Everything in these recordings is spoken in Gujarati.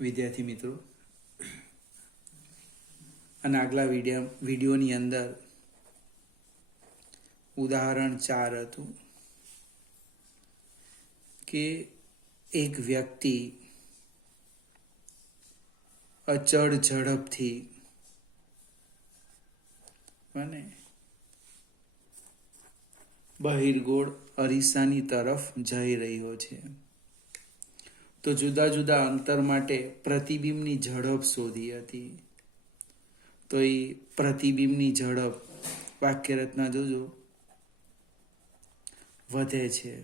વિદ્યાર્થી મિત્રો, અને આગલા વિડીયોની અંદર ઉદાહરણ 4 હતું કે એક વ્યક્તિ અચળ ઝડપથી બહિર્ગોળ અરીસાની તરફ જઈ રહ્યો છે. તો જુદા જુદા અંતર માટે પ્રતિબિંબની ઝડપ શોધી હતી. તો એ પ્રતિબિંબની ઝડપ વાક્યરચના જોજો, વધે છે.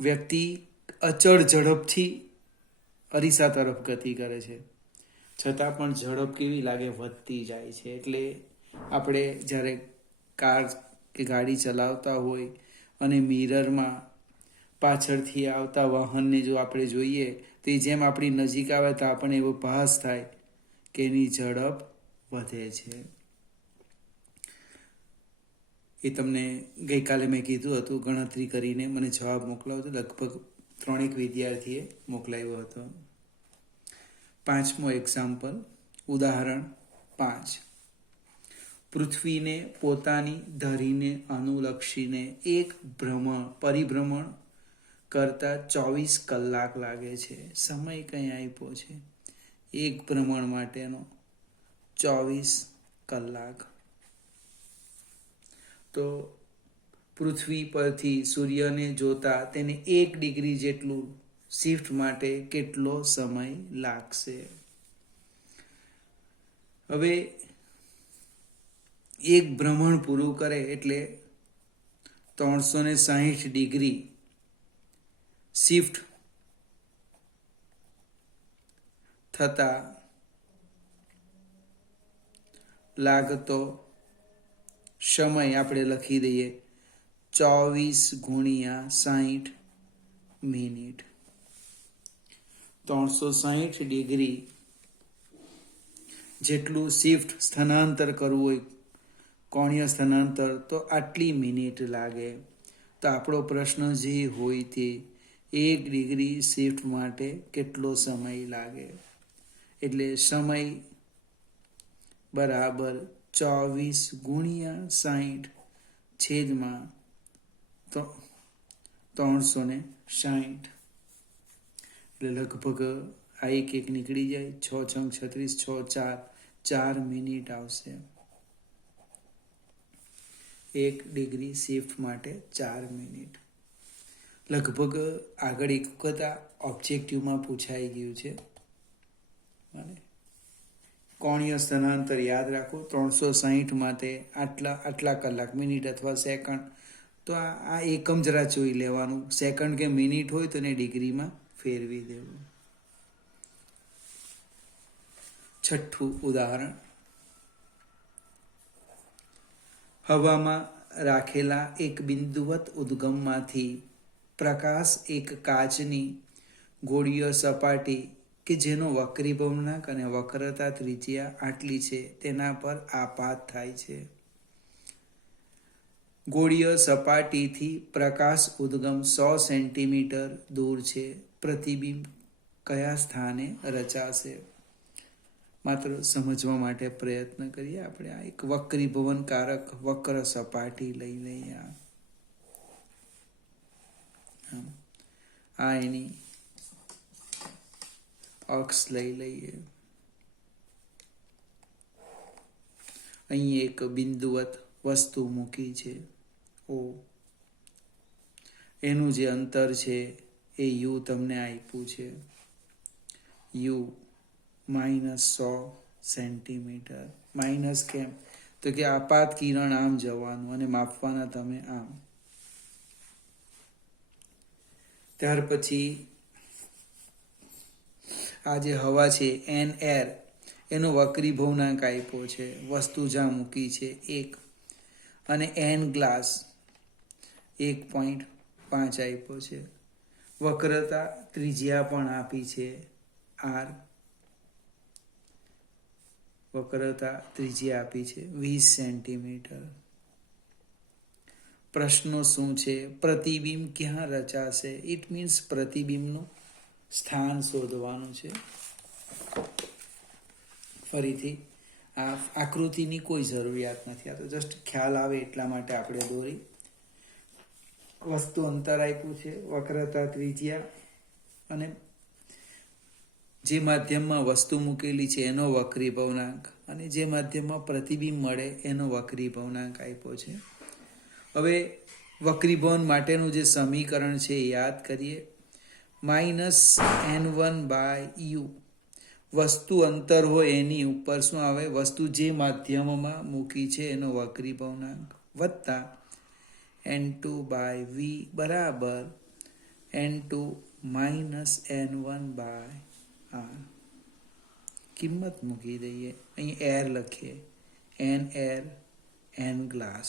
વ્યક્તિ અચળ ઝડપથી અરીસા તરફ ગતિ કરે છે, છતાં પણ ઝડપ કેવી લાગે? વધતી જાય છે. એટલે આપણે જ્યારે કાર કે ગાડી ચલાવતા હોય અને મિરરમાં પાછળથી આવતા વાહનને જો આપણે જોઈએ તો જેમ આપણી નજીક આવે તો આપણને એવો ભાસ થાય કે એની ઝડપ વધે છે. એ તમને ગઈકાલે મેં કીધું હતું, ગણતરી કરીને મને જવાબ મોકલાવજો. લગભગ 3 વિદ્યાર્થીએ મોકલાવ્યો હતો. 5મો એક્ઝામ્પલ, ઉદાહરણ 5. પૃથ્વીને પોતાની ધરીને અનુલક્ષીને એક પરિભ્રમણ કરતા 24 કલાક લાગે છે. સમય કંઈ આપ્યો છે? એક ભ્રમણ માટેનો 24 કલાક. તો પૃથ્વી પરથી સૂર્યને જોતા તેને 1 ડિગ્રી જેટલું શિફ્ટ માટે કેટલો સમય લાગશે? હવે એક ભ્રમણ પૂરું કરે એટલે 360 ડિગ્રી શિફ્ટ થતા લાગતો સમય આપણે લખી દઈએ 24 × 60 મિનિટ. 360 ડિગ્રી જેટલું શિફ્ટ સ્થાનાંતર કરવું હોય, કોણીય સ્થાનાંતર, તો આટલી મિનિટ લાગે. તો આપણો પ્રશ્ન જે હોય તે 1 ડિગ્રી શિફ્ટ માટે કેટલો સમય લાગે? એટલે સમય બરાબર 24 × 60 છેદમાં 360. એટલે લગભગ આ એક નીકળી જાય, 6 × 36, 6 × 4 મિનિટ આવશે. 1 ડિગ્રી શિફ્ટ માટે 4 મિનિટ. લગભગ આગળ એક વખત આ ઓબ્જેક્ટિવમાં પૂછાઈ ગયું છે. કોણીય સ્થાનાંતર યાદ રાખો, 360 માટે આટલા કલાક, મિનિટ અથવા સેકન્ડ. તો આ એકમ જરા જોઈ લેવાનું. સેકન્ડ કે મિનિટ હોય તો એને ડિગ્રીમાં ફેરવી દેવું. 6થું ઉદાહરણ. હવામાં રાખેલા એક બિંદુવત ઉદ્ગમમાંથી પ્રકાશ એક કાચની ગોળીય સપાટી કે જેનો વક્રીભવનાંક અને વક્રતા ત્રિજ્યા આટલી છે તેના પર આપાત થાય છે. ગોળીય સપાટીથી પ્રકાશ ઉદ્ગમ 100 સેન્ટીમીટર દૂર છે. પ્રતિબિંબ કયા સ્થાને રચાશે? માત્ર સમજવા માટે પ્રયત્ન કરીએ. આપણે આ એક વક્રીભવનકારક વક્ર સપાટી લઈ લઈએ. આ એની અક્ષ લઈ લઈએ. અહીં એક બિંદુવત વસ્તુ મૂકી છે O. એનું જે અંતર છે એ U તમને આપ્યું છે. U -100 centimetre. માઇનસ કેમ? તો કે આપાત કિરણ આમ જવાનું અને માપવાના તમે આમ. ત્યાર પછી આ જે હવા છે NR, એનો વક્રીભવનાંક આપ્યો છે. વસ્તુ જ્યાં મૂકી છે 1, અને N ગ્લાસ 1.5 આપ્યો છે. વક્રતા ત્રિજ્યા પણ આપી છે R. વક્રતા ત્રિજ્યા આપી છે 20 સેન્ટીમીટર. પ્રશ્નો શું છે? પ્રતિબિંબ ક્યાં રચાશે? ઇટ મીન્સ પ્રતિબિંબનું સ્થાન શોધવાનું છે. ફરીથી આ આકૃતિની કોઈ જરૂરિયાત નથી, આ તો જસ્ટ ખ્યાલ આવે એટલા માટે આપણે દોરી. વસ્તુ અંતર આપ્યું છે, વક્રતા ત્રિજ્યા, અને જે માધ્યમમાં વસ્તુ મૂકેલી છે એનો વક્રી ભવનાંક, અને જે માધ્યમમાં પ્રતિબિંબ મળે એનો વક્રી ભવનાંક આપ્યો છે. હવે વક્રીભવન માટેનું જે સમીકરણ છે એ યાદ કરીએ. -n1/u વસ્તુ અંતર હોય એની ઉપર શું આવે, વસ્તુ જે માધ્યમમાં મૂકી છે એનો વક્રી ભવનાંક, વત્તા n2/v બરાબર n2 -n1/r. કિંમત મૂકી દઈએ. અહીં એર લખીએ, n air, n glass,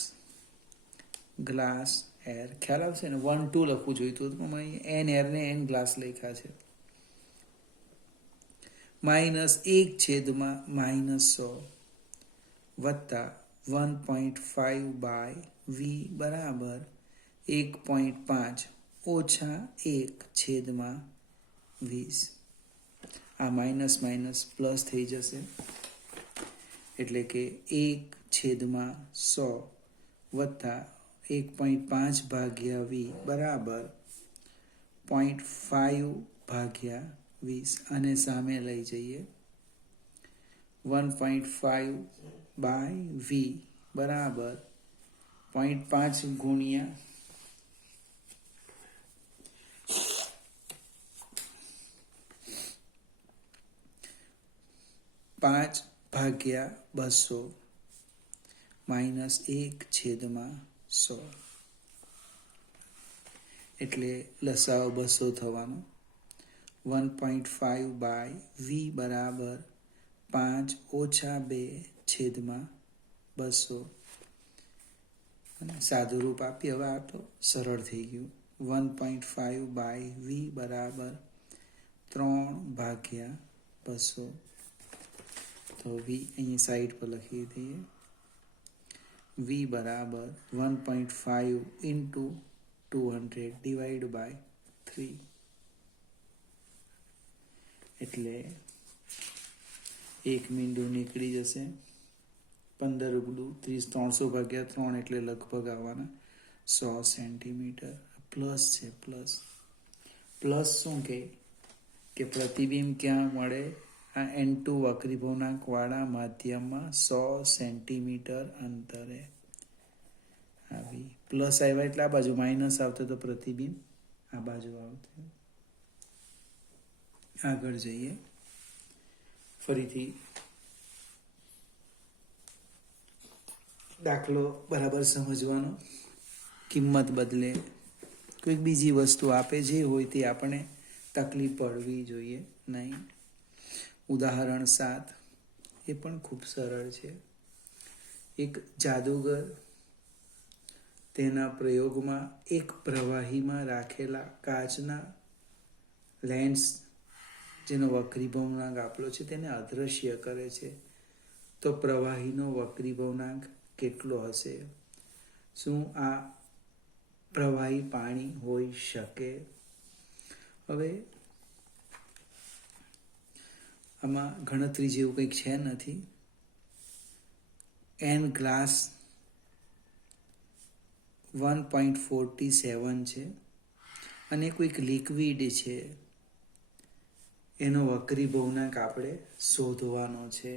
glass air, ખ્યાલ આવશે ને. 1 2 લખવું જોઈતું હતું, અહીં n એર ને n ગ્લાસ લખ્યા છે. -1/-100 વત્તા 1.5/v બરાબર 1.5 ઓછા 1/20. આ માઇનસ માઇનસ પ્લસ થઈ જશે, એટલે કે 1/100 વત્તા 1.5/v બરાબર 0.5/20. આને સામે લઈ જઈએ. 1.5/v બરાબર 0.5 ગુણ્યા 5/200 -1/100, એટલે લસાઅ 200 થવાનો. 1.5/v બરાબર 5 ઓછા 2/200, અને સાદું રૂપ આપીએ. હવે આ તો સરળ થઈ ગયું. 1.5/v બરાબર 3/200. તો v અહીં સાઈડ પર લખી દઈએ. v બરાબર 1.5 × 200 ડિવાઈડ બાય 3, એટલે 1 મીંડું નીકળી જશે. 15 × 300/3 એટલે લગભગ આવવાના 100 સેન્ટીમીટર. પ્લસ છે, પ્લસ પ્લસ શું કે પ્રતિબિંબ ક્યાં મળે, આ n2 વક્રી ભવનાંક વાળા માધ્યમમાં 100 સેન્ટીમીટર અંતરે. આવી પ્લસ આવ્યા એટલે આ બાજુ માઇનસ આવતો તો પ્રતિબિંબ આ બાજુ આવતું. આગળ જઈએ. ફરીથી દાખલો બરાબર સમજવાનો. કિંમત બદલે કોઈક બીજી વસ્તુ આપે, જે હોય તે આપણે તકલીફ પડવી જોઈએ નહીં. ઉદાહરણ 7, એ પણ ખૂબ સરળ છે. એક જાદુગર તેના પ્રયોગમાં એક પ્રવાહીમાં રાખેલા કાચના લેન્સ, જેનો વક્રી ભવનાંક આપેલો છે, તેને અદૃશ્ય કરે છે. તો પ્રવાહીનો વક્રી ભવનાંક કેટલો હશે? શું આ પ્રવાહી પાણી હોઈ શકે? હવે આમાં ગણતરી જેવું કંઈક છે નથી. n ગ્લાસ 1.47 છે, અને કોઈક લિક્વિડ છે, એનો વક્રી ભવનાંક આપણે શોધવાનો છે.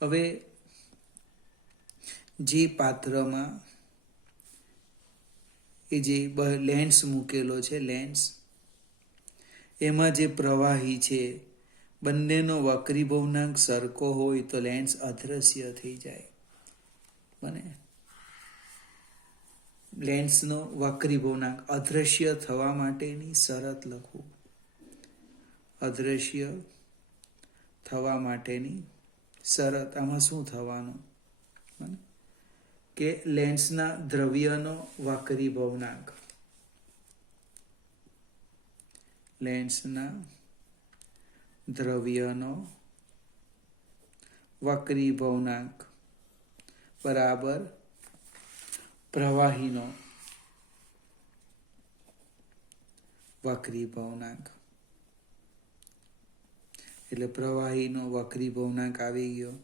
હવે જે પાત્રમાં એ જે લેન્સ મૂકેલો છે, લેન્સ, એમાં જે પ્રવાહી છે, બંનેનો વક્રી ભવનાંક સરખો હોય તો લેન્સ અદૃશ્ય થઈ જાય. બને લેન્સનો વક્રી ભવનાંક અદૃશ્ય થવા માટેની શરત લખવું. અદૃશ્ય થવા માટેની શરત, આમાં શું થવાનું કે લેન્સના દ્રવ્યનો વક્રી ભવનાંક, લેન્સના દ્રવ્યનો વક્રી ભવનાંક બરાબર પ્રવાહીનો વક્રીભવનાંક, એટલે પ્રવાહીનો વક્રીભવનાંક આવી ગયો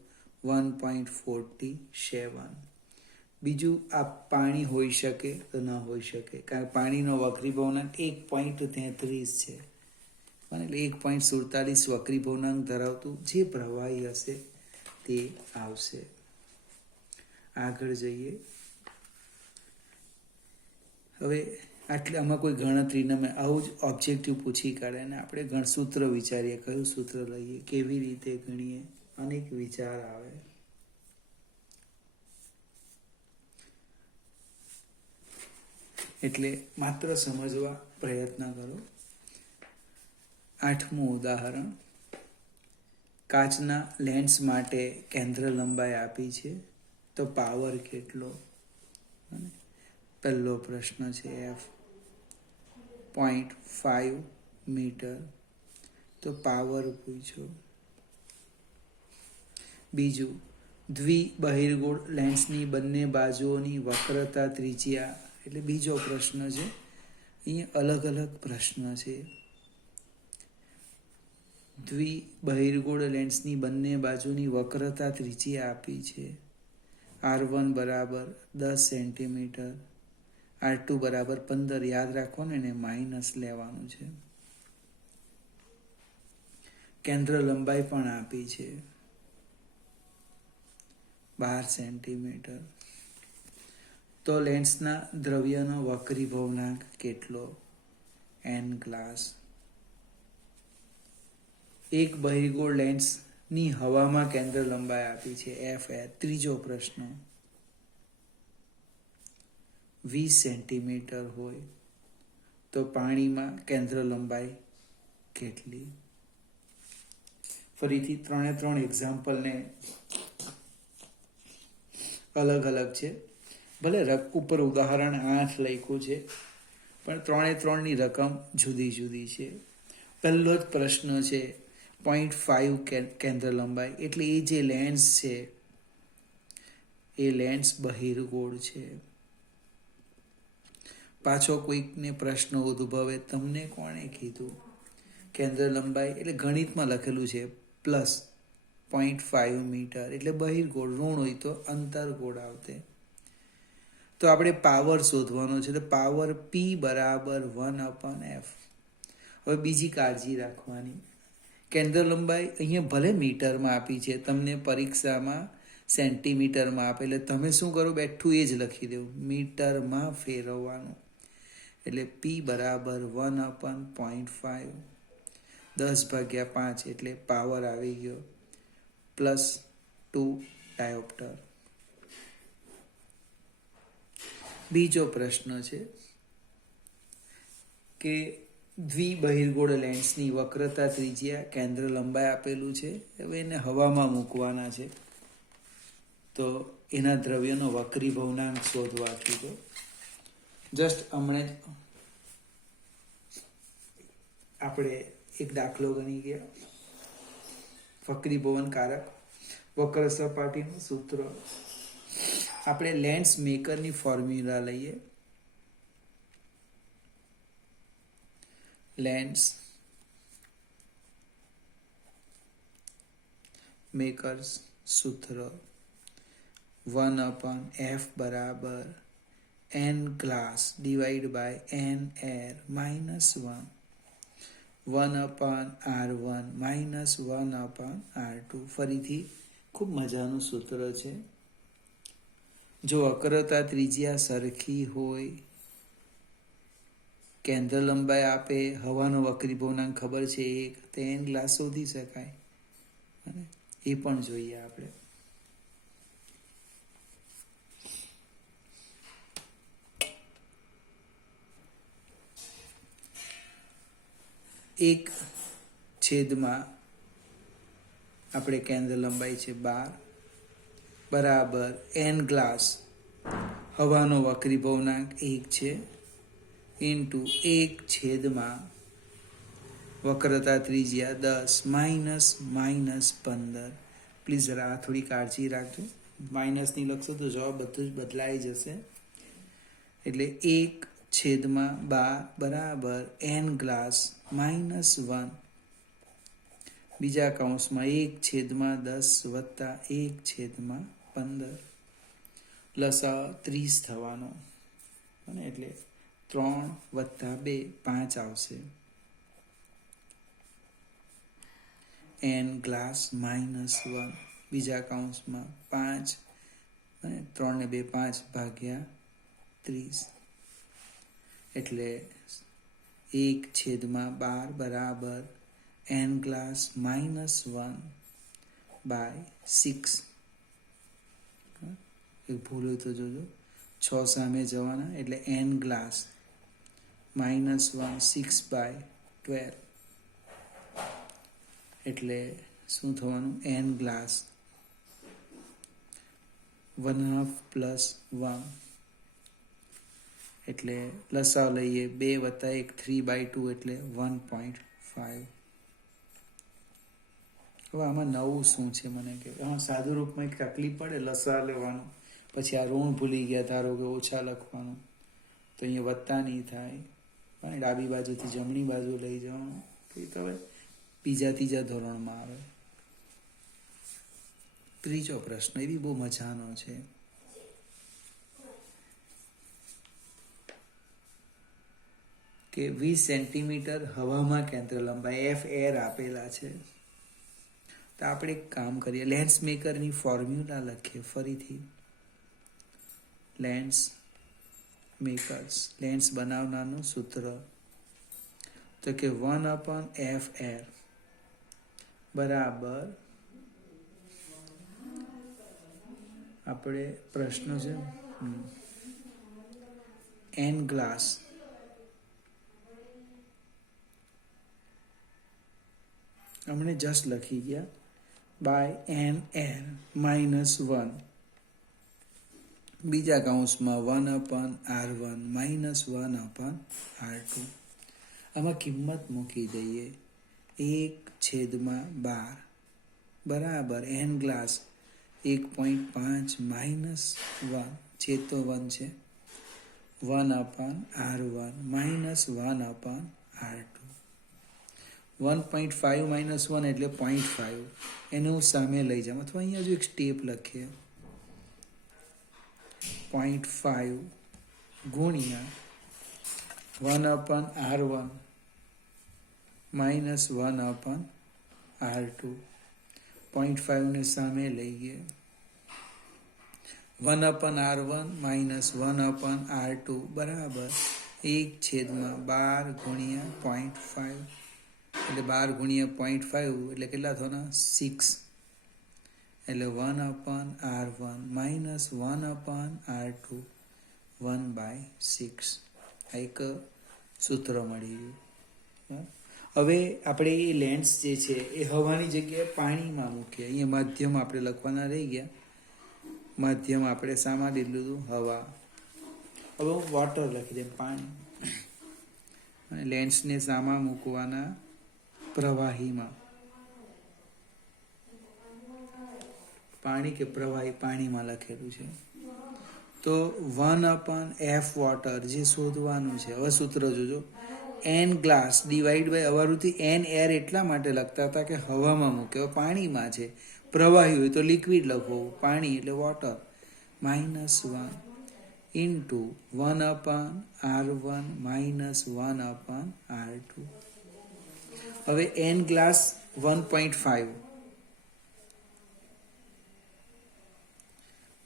1.47. બીજું આ પાણી હોઈ શકે તો ન હોઈ શકે, કારણ કે પાણીનો વક્રીભવનાંક 1.33 છે, એટલે 1.47 વક્રીભવનાંક ધરાવતું જે પ્રવાહી હશે તે આવશે. આગળ જઈએ. હવે આમાં કોઈ ગણતરીને મેં આવું જ ઓબ્જેક્ટિવ પૂછી કાઢે અને આપણે ગણસૂત્ર વિચારીએ, કયું સૂત્ર લઈએ, કેવી રીતે ગણીએ, અનેક વિચાર આવે. એટલે માત્ર સમજવા પ્રયત્ન કરો. 8મું ઉદાહરણ. કાચના લેન્સ માટે કેન્દ્ર લંબાઈ આપી છે, તો પાવર કેટલો? પહેલો પ્રશ્ન છે f.5 મીટર, તો પાવર પૂછ્યો. બીજું, દ્વિબહિર્ગોળ લેન્સની બંને બાજુઓની વક્રતા ત્રિજ્યા, એટલે બીજો પ્રશ્ન છે. અહીંયા અલગ અલગ પ્રશ્ન છે. દ્વિબહિર્ગોળ લેન્સની બંને બાજુની વક્રતા ત્રિજ્યા આપી છે. R1 બરાબર 10 સેન્ટીમીટર, R2 બરાબર 15. યાદ રાખવાનું, એને માઇનસ લેવાનું છે. કેન્દ્ર લંબાઈ પણ આપી છે 12 સેન્ટીમીટર. તો લેન્સના દ્રવ્યનો વક્રીભવનાંક કેટલો? n glass. એક બહિર્ગોળ લેન્સની હવામાં કેન્દ્ર લંબાઈ આપી છે f. ત્રીજો પ્રશ્ન 20 સેન્ટીમીટર હોય તો પાણીમાં કેન્દ્ર લંબાઈ કેટલી? ફરીથી 3 એક્ઝામ્પલને અલગ અલગ છે. ભલે ઉપર ઉદાહરણ 8 લખ્યું છે, પણ 3ની રકમ જુદી જુદી છે. પહેલો જ પ્રશ્ન છે 0.5 કેન્દ્ર લંબાઈ, એટલે એ જે લેન્સ છે એ લેન્સ બહિર્ગોળ છે. પાછો કોઈકને પ્રશ્ન ઉદ્ભવે, તમને કોણે કીધું? કેન્દ્ર લંબાઈ એટલે ગણિતમાં લખેલું છે પ્લસ 0.5 મીટર, એટલે બહિર્ગોળ. ઋણ હોય તો અંતર્ગોળ આવતે. તો આપણે પાવર શોધવાનો છે, તો પાવર P બરાબર 1/f. હવે બીજી કાળજી રાખવાની, કેન્દ્ર લંબાઈ અહીંયા ભલે મીટરમાં આપી છે, તમને પરીક્ષામાં સેન્ટીમીટરમાં આપે, એટલે તમે શું કરો, બેઠું એ જ લખી દેવું, મીટરમાં ફેરવવાનું. એટલે P બરાબર 1/0.5, 10/5, એટલે પાવર આવી ગયો +2 ડાયોપ્ટર. બીજો પ્રશ્ન છે કે દ્વિબહિર્ગોળ લેન્સની વક્રતા ત્રિજ્યા કેન્દ્ર લંબાઈ આપેલું છે. હવે એને હવામાં મૂકવાના છે, તો એના દ્રવ્યનો વક્રીભવનાંક શોધવા કીધો. જસ્ટ હમણાં જ આપણે એક દાખલો ગણી ગયા. વક્રીભવનકારક વક્ર સપાટીનું સૂત્ર. આપણે લેન્સ મેકરની ફોર્મ્યુલા લઈએ. લેન્સ મેકર્સ સૂત્ર 1/f બરાબર n glass divide by n air -1, 1/r1 -1/r2. ફરીથી ખૂબ મજાનું સૂત્ર છે. જો વક્રતા ત્રિજ્યા સરખી હોય, કેન્દ્ર લંબાઈ આપે, હવાનો વક્રીભવનાંક ખબર છે 1, તો n ગ્લાસ શોધી શકાય. એ પણ જોઈએ આપણે. એક છેદમાં આપણે કેન્દ્ર લંબાઈ છે 12 બરાબર n ગ્લાસ, હવાનો વક્રીભવનાંક 1 છે, ઇન્ટુ 1/, વક્રતા ત્રિજ્યા 10 -15. પ્લીઝ જરા થોડી કાળજી રાખજો. માઇનસની લખશો તો જવાબ બધું જ બદલાઈ જશે. એટલે 1/12 બરાબર n ગ્લાસ -1, બીજા કૌંસમાં 1/10 વત્તા 1/15, લસા 30 થવાનો, એટલે 3 વત્તા 2 5 આવશે. n ગ્લાસ -1 બીજા કૌંસમાં 5, 3 ને 2 5 ભાગ્યા 30, એટલે 1/12 બરાબર n ગ્લાસ -1/6. એક ભૂલ હોય તો જોજો, 6 સામે જવાના, એટલે n ગ્લાસ -1 6/12, એટલે શું થવાનું? n ગ્લાસ 1/2 + 1, એટલે લસાવ લઈએ 2 વત્તા 1 3/2, એટલે 1.5. હવે આમાં નવું શું છે મને કે સાદું રૂપમાં એક તકલીફ પડે લસા લેવાનું, પછી આ ઋણ ભૂલી ગયા, ધારો કે ઓછા લખવાનું, તો અહીંયા વત્તા નહીં થાય, પણ ડાબી બાજુથી જમણી બાજુ લઈ જવાનું, તો એ તો હવે ત્રીજા ધોરણમાં આવે. ત્રીજો પ્રશ્ન એ બી બહુ મજાનો છે. કે 20 સેન્ટીમીટર હવામાં કેન્દ્ર લંબાઈ f એર આપેલા છે. તો આપણે એક કામ કરીએ, લેન્સ મેકરની ફોર્મ્યુલા લખીએ ફરીથી. લેન્સ મેકર્સ, લેન્સ બનાવનારનું સૂત્ર, તો કે 1/f એર બરાબર, આપણે પ્રશ્ન છે n ગ્લાસ हमने जस्ट लखी गया बाय n air -1, बीजा कौंसમાં 1/r1 -1/r2. આમાં કિંમત મૂકી દઈએ, 1/12 બરાબર n ગ્લાસ 1.5 -1, છેદ તો 1 છે, 1/r1 -1/r2. 1.5 - 1 એટલે 0.5, એને હું સામે લઈ જાઉં, અથવા અહીંયા જો એક સ્ટેપ લખીએ, 0.5 ગુણ્યા 1/r1 -1/r2. 0.5 ને સામે લઈએ, 1/r1 -1/r2 બરાબર 1/12 ગુણ્યા 0.5, એટલે 12 ગુણ્યા 0.5 એટલે કેટલા થવાના? 6, એટલે 1/r1 -1/r2 1/6. આ એક સૂત્ર મળી ગયું. હવે આપણે એ લેન્સ જે છે એ હવાની જગ્યાએ પાણીમાં મૂકીએ. અહીંયા માધ્યમ આપણે લખવાના રહી ગયા, માધ્યમ આપણે શામાં લીધું? હવા. હવે હું વોટર લખી દઉં, પાણી. અને લેન્સને શામાં મૂકવાના? પ્રવાહીમાં. પાણી કે પ્રવાહી? પાણીમાં લખેલું છે. તો 1/f વોટર જે શોધવાનું છે. હવે સૂત્ર જોજો, n ગ્લાસ ડિવાઈડ બાય અવારુથી n એર એટલા માટે લખતા હતા કે હવામાં મૂકે. હવે પાણીમાં છે, પ્રવાહી હોય તો લિક્વિડ લખો, પાણી એટલે વોટર, -1 ઇન્ટુ 1/r1 -1/r2. હવે n ગ્લાસ 1.5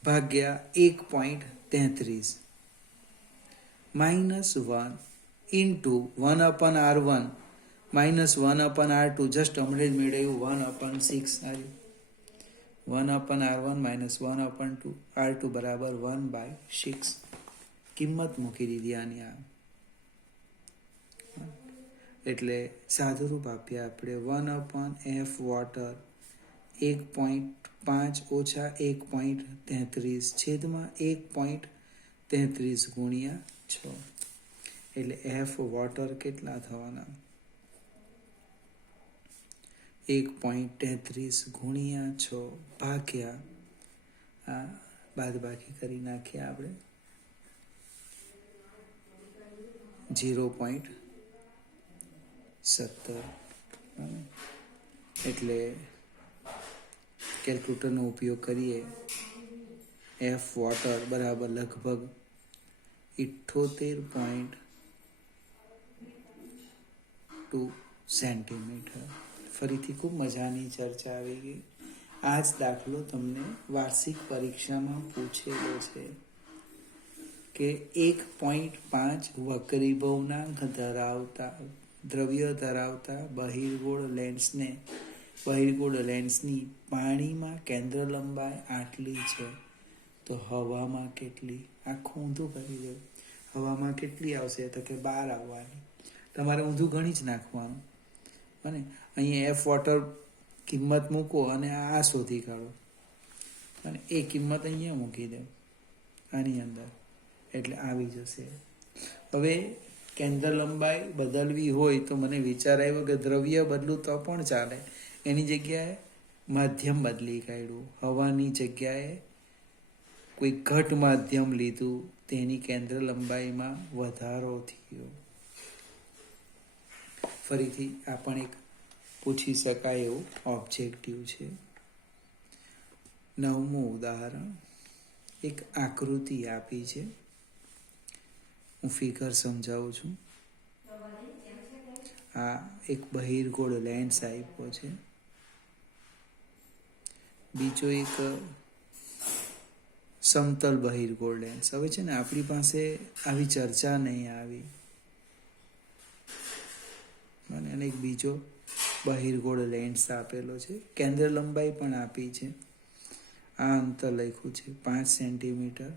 ભાગ્યા 1.33 -1 ઇન્ટુ 1/r1 -1/r2, જસ્ટ હમણાં જ મેળવ્યું 1/6 આવ્યું. 1/r1 -1/r2 બરાબર 1/6. કિંમત મૂકી દીધી આની. આ એટલે સાદુરૂપ આપ્યા આપણે 1/f વોટર 1.5 ઓછા 1.33 છેદમાં 1.33 ગુણ્યા 6, એટલે f વોટર કેટલા થવાના? 1.33 ગુણ્યા 6 ભાગ્યા, આ બાદ બાકી કરી નાખીએ આપણે, 0.17 એટલે કેલ્ક્યુલેટરનો ઉપયોગ કરીએ. એફ વોટર બરાબર લગભગ 78.2 સેન્ટીમીટર. ફરીથી ખૂબ મજાની ચર્ચા આવી ગઈ. આ જ દાખલો તમને વાર્ષિક પરીક્ષામાં પૂછેલો છે કે 1.5 વક્રી ભવનાંક ધરાવતા દ્રવ્ય ધરાવતા બહિર્ગોળ લેન્સની પાણીમાં કેન્દ્ર લંબાઈ આટલી છે, તો હવામાં કેટલી? આખું ઊંધું કરી દો. હવામાં કેટલી આવશે? તો કે 12 આવવાની. તમારે ઊંધું ગણી જ નાખવાનું. અને અહીંયા એફ વોટર કિંમત મૂકો અને આ શોધી કાઢો અને એ કિંમત અહીંયા મૂકી દો આની અંદર, એટલે આવી જશે. હવે કેન્દ્ર લંબાઈ બદલવી હોય તો મને વિચાર આવ્યો કે દ્રવ્ય બદલું તો પણ ચાલે. એની જગ્યાએ માધ્યમ બદલી કાઢ્યું. હવાની જગ્યાએ કોઈ ઘટ માધ્યમ લીધું, તેની કેન્દ્ર લંબાઈમાં વધારો થયો. ફરીથી આ પણ એક પૂછી શકાય એવું ઓબ્જેક્ટિવ છે. 9મું ઉદાહરણ. એક આકૃતિ આપી છે, હું ફિગર સમજાવું છું. આ એક બહિર્ગોળ લેન્સ આપ્યો છે, બીજો એક સમતલ બહિર્ગોળ લેન્સ. હવે છે ને આપણી પાસે આવી ચર્ચા નહીં આવી, અને એક બીજો બહિર્ગોળ લેન્સ આપેલો છે. કેન્દ્ર લંબાઈ પણ આપી છે. આ અંતર લખ્યું છે 5 સેન્ટીમીટર,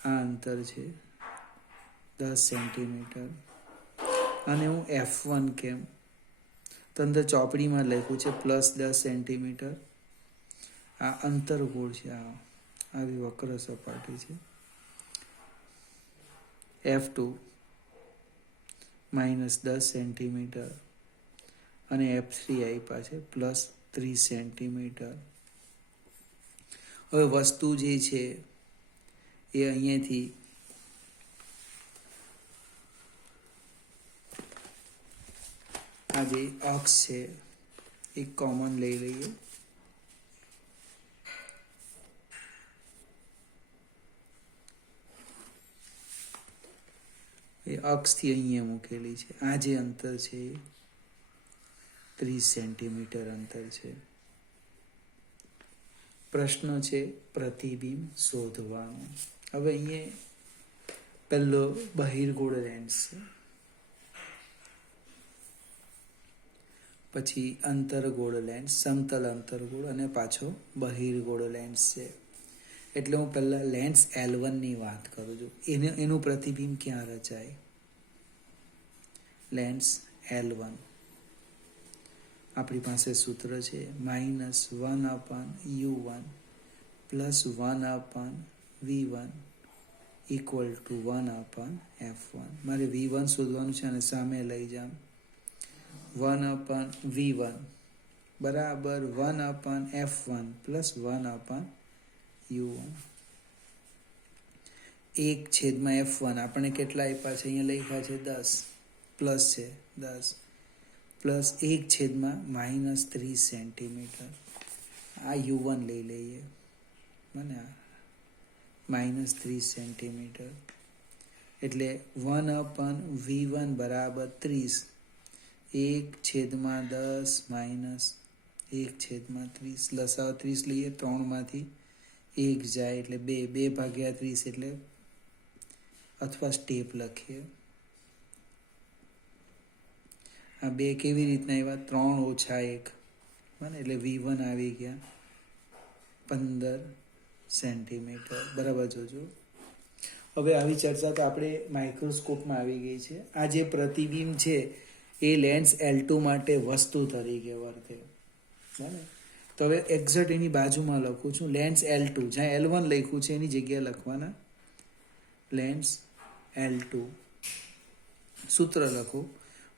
આ અંતર છે 10 સેન્ટીમીટર. અને હું F1 કેમ તો અંદર ચોપડીમાં લખ્યું છે +10 સેન્ટીમીટર. આ અંતરગોળ છે, આવી વક્ર સપાટી છે. F2 -10 સેન્ટીમીટર અને F3 આપ્યા છે +30 સેન્ટીમીટર. હવે વસ્તુ જે છે એ અહીંયાથી આ જે અક્ષ છે એક કોમન લઈ લઈએ. એ અક્ષથી અહીંયા મૂકેલી છે. આ જે અંતર છે એ 30 સેન્ટીમીટર અંતર છે. પ્રશ્ન છે પ્રતિબિંબ શોધવાનો. હવે અહીંયા પહેલો બહિર્ગોળ લેન્સ છે, પછી અંતરગોળ લેન્સ, સમતલ અંતરગોળ, અને પાછો બહિર્ગોળ લેન્સ છે. એટલે હું પહેલાં લેન્સ L1 ની વાત કરું છું. એનું પ્રતિબિંબ ક્યાં રચાય? લેન્સ L1 આપણી પાસે સૂત્ર છે -1/U1 + 1/V1 = 1/F1. મારે V1 શોધવાનું છે અને સામે લઈ જામ. 1/V1 બરાબર 1/F1 + 1/U1. 1/F1 આપણે કેટલા આપ્યા છે? અહીંયા લખ્યા છે 10, પ્લસ છે 10, પ્લસ 1/-30 સેન્ટીમીટર. આ U1 લઈ લઈએ, મને -30 સેન્ટીમીટર. એટલે 1/V1 બરાબર 30. 1/10 - 1/30. લસાઅ 30 લઈએ, 3માંથી 1 જાય એટલે 2, 2/30. એટલે અથવા સ્ટેપ લખીએ. આ 2 કેવી રીતના આવ્યા? 3 - 1 બને એટલે V1 આવી ગયા 15 સેન્ટીમીટર. બરાબર જોજો. હવે આવી ચર્ચા તો આપણે માઇક્રોસ્કોપમાં આવી ગઈ છે. આ જે પ્રતિબિંબ છે એ લેન્સ L2 માટે વસ્તુ તરીકે વર્તે. બરાબર. તો હવે એક્ઝેક્ટ એની બાજુમાં લખું છું લેન્સ L2. જ્યાં L1 લખ્યું છે એની જગ્યાએ લખવાના લેન્સ L2. સૂત્ર લખો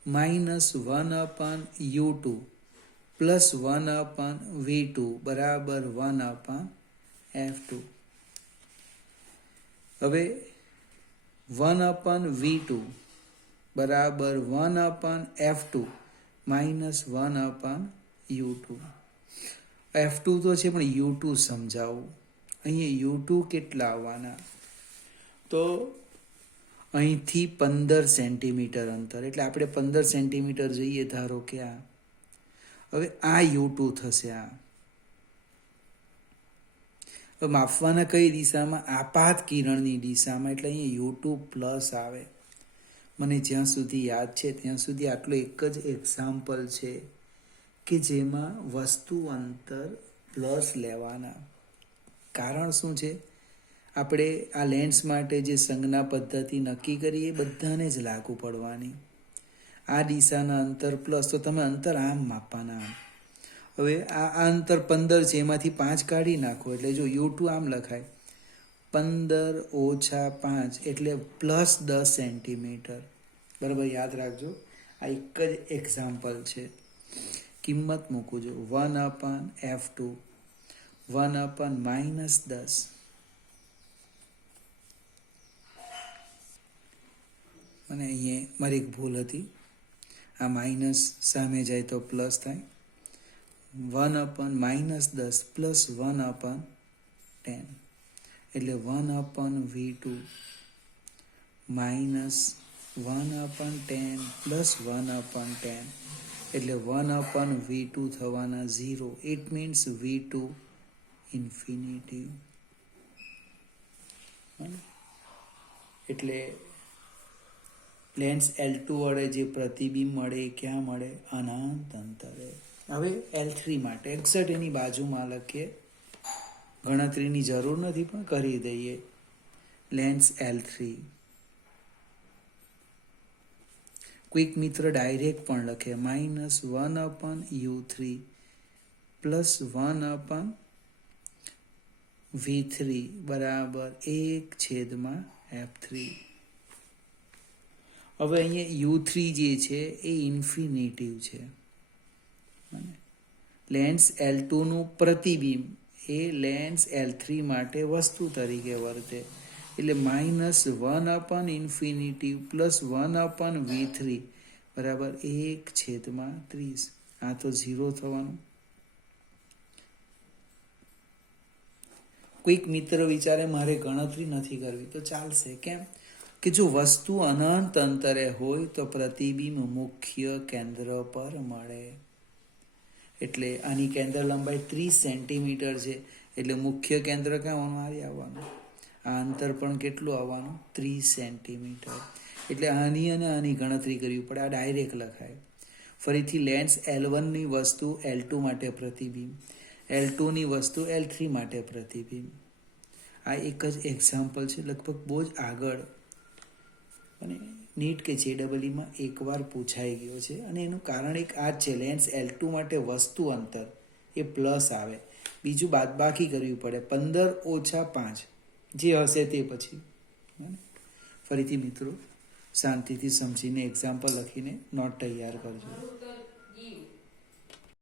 -1/U2 + 1/V2 બરાબર 1/F2. હવે 1/v2 બરાબર 1/f2 માઇનસ 1/u2. F2 તો છે પણ U2 સમજાવું. અહીંયા U2 કેટલા આવવાના? તો અહીંથી 15 સેન્ટીમીટર અંતર, એટલે આપણે 15 સેન્ટીમીટર જઈએ ધારો કે આ. હવે આ U2 થશે. આ હવે માપવાના કઈ દિશામાં? આપાત કિરણની દિશામાં, એટલે અહીંયા U2 પ્લસ આવે. મને જ્યાં સુધી યાદ છે ત્યાં સુધી આટલો એક જ એક્ઝામ્પલ છે કે જેમાં વસ્તુ અંતર પ્લસ લેવાના. કારણ શું છે? આપણે આ લેન્સ માટે જે સંજ્ઞા પદ્ધતિ નક્કી કરી એ બધાને જ લાગુ પડવાની. આ દિશાના અંતર પ્લસ, તો તમે અંતર આમ માપવાના. હવે આ અંતર 15 છે, એમાંથી 5 કાઢી નાખો, એટલે જો U2 આમ લખાય 15 ઓછા 5 એટલે પ્લસ 10 સેન્ટીમીટર. બરાબર, યાદ રાખજો. આ એક જ એક્ઝામ્પલ છે. કિંમત મૂકું છું 1/f2 1/-10. અને અહીંયા મારી એક ભૂલ હતી, આ માઇનસ સામે જાય તો પ્લસ થાય. 1/-10 પ્લસ 1/10 એટલે 1/v2 માઇનસ 1/10 પ્લસ 1/10 એટલે 1/v2 થવાના 0. It means v2 infinity. એટલે લેન્સ L2 વડે જે પ્રતિબિંબ મળે એ ક્યાં મળે? અનંત અંતરે. હવે L3 માટે એક્ઝેક્ટ એની બાજુમાં લખીએ, ગણતરીની જરૂર નથી પણ કરી દઈએ. Lens L3. કોઈક મિત્ર ડાયરેક્ટ પણ લખે -1/u3 પ્લસ 1/v3 બરાબર 1/f3. હવે અહીંયા U3 જે છે એ ઇન્ફિનિટિવ છે. લેન્સ L2 નું પ્રતિબિંબ એ લેન્સ L3 માટે વસ્તુ તરીકે વર્તે, એટલે -1/ઇન્ફિનિટી પ્લસ 1/v3 બરાબર 1/30. આ તો 0 થવાનું. કોઈક મિત્ર વિચારે મારે ગણતરી નથી કરવી, તો ચાલશે. કેમ કે જો વસ્તુ અનંત અંતરે હોય તો પ્રતિબિંબ મુખ્ય કેન્દ્ર પર મળે. એટલે આની કેન્દ્ર લંબાઈ 30 સેન્ટીમીટર છે, એટલે મુખ્ય કેન્દ્ર ક્યાં આવવાનું? આ અંતર પણ કેટલું આવવાનું? 30 સેન્ટીમીટર. એટલે આની અને આની ગણતરી કરવી પડે. આ ડાયરેક્ટ લખાય. ફરીથી લેન્સ L1ની વસ્તુ L2 માટે પ્રતિબિંબ, L2ની વસ્તુ L3 માટે પ્રતિબિંબ. આ એક જ એક્ઝામ્પલ છે, લગભગ બહુ જ આગળ અને નીટ કે JEEમાં એકવાર પૂછાઈ ગયો છે. અને એનું કારણ એક આ જ છે, લેન્સ L2 માટે વસ્તુ અંતર એ પ્લસ આવે, બીજું બાદબાકી કરવી પડે 15 ઓછા 5 જે હશે તે પછી. ફરીથી મિત્રો શાંતિથી સમજીને એક્ઝામ્પલ લખીને નોટ તૈયાર કરજો.